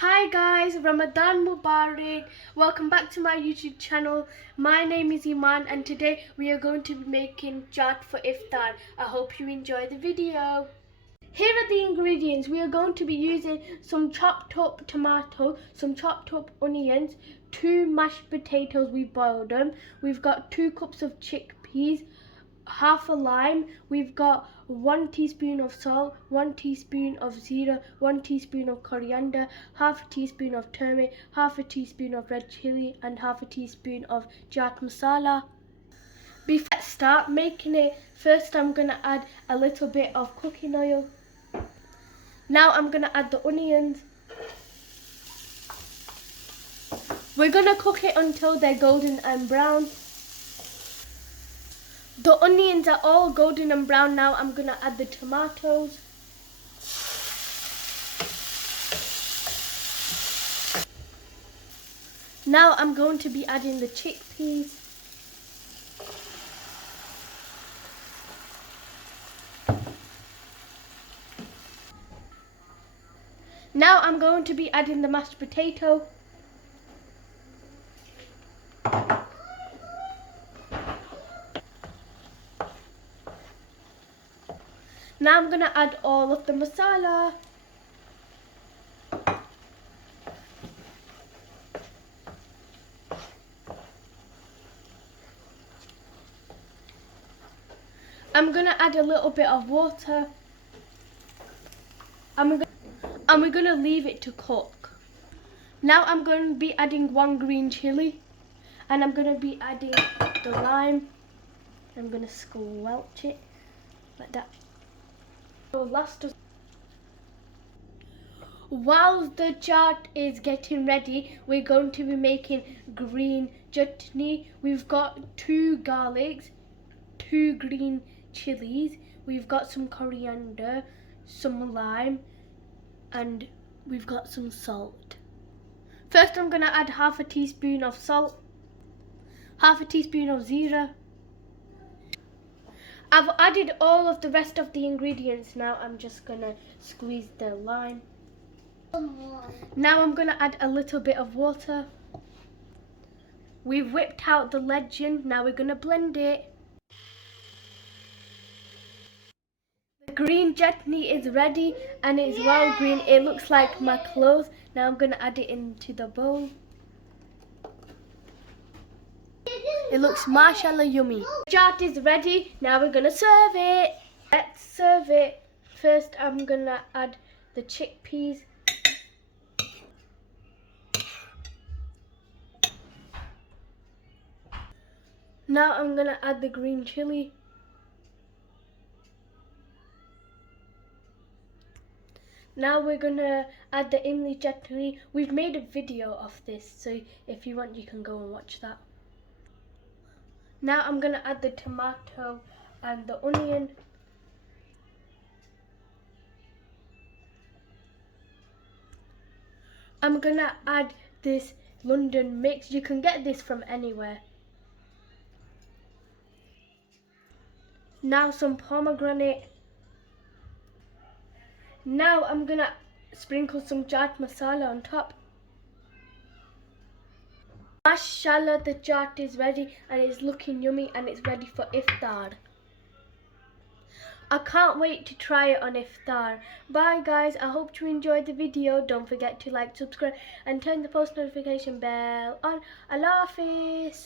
Hi guys, Ramadan Mubarak. Welcome back to my YouTube channel. My name is Iman and today we are going to be making chaat for iftar. I hope you enjoy the video. Here are the ingredients. We are going to be using some chopped up tomato, some chopped up onions, 2 mashed potatoes, we boiled them. We've got 2 cups of chickpeas, half a lime. We've got 1 teaspoon of salt, 1 teaspoon of zeera, 1 teaspoon of coriander, half a teaspoon of turmeric, half a teaspoon of red chilli and half a teaspoon of chaat masala. Before I start making it, first I'm going to add a little bit of cooking oil. Now I'm going to add the onions. We're going to cook it until they're golden and brown. The onions are all golden and brown. Now I'm going to add the tomatoes. Now I'm going to be adding the chickpeas. Now I'm going to be adding the mashed potato. Now I'm going to add all of the masala. I'm going to add a little bit of water. And we're going to leave it to cook. Now I'm going to be adding 1 green chilli. And I'm going to be adding the lime. I'm going to squelch it like that. While the chaat is getting ready, we're going to be making green chutney. We've got 2 garlics, 2 green chilies, we've got some coriander, some lime, and we've got some salt. First I'm going to add half a teaspoon of salt, half a teaspoon of zeera. I've added all of the rest of the ingredients. Now I'm just going to squeeze the lime. Now I'm going to add a little bit of water. We've whipped out the legend. Now we're going to blend it. The green chutney is ready and it's well green. It looks like my clothes. Now I'm going to add it into the bowl. It looks mashallah yummy. The chaat is ready. Now we're going to serve it. Let's serve it. First I'm going to add the chickpeas. Now I'm going to add the green chilli. Now we're going to add the Imli Chutney. We've made a video of this, so if you want you can go and watch that. Now I'm going to add the tomato and the onion. I'm going to add this London mix. You can get this from anywhere. Now some pomegranate. Now I'm going to sprinkle some chaat masala on top. Mashallah, the chaat is ready and it's looking yummy and it's ready for iftar. I can't wait to try it on iftar. Bye guys, I hope you enjoyed the video. Don't forget to like, subscribe and turn the post notification bell on. Allah Hafiz.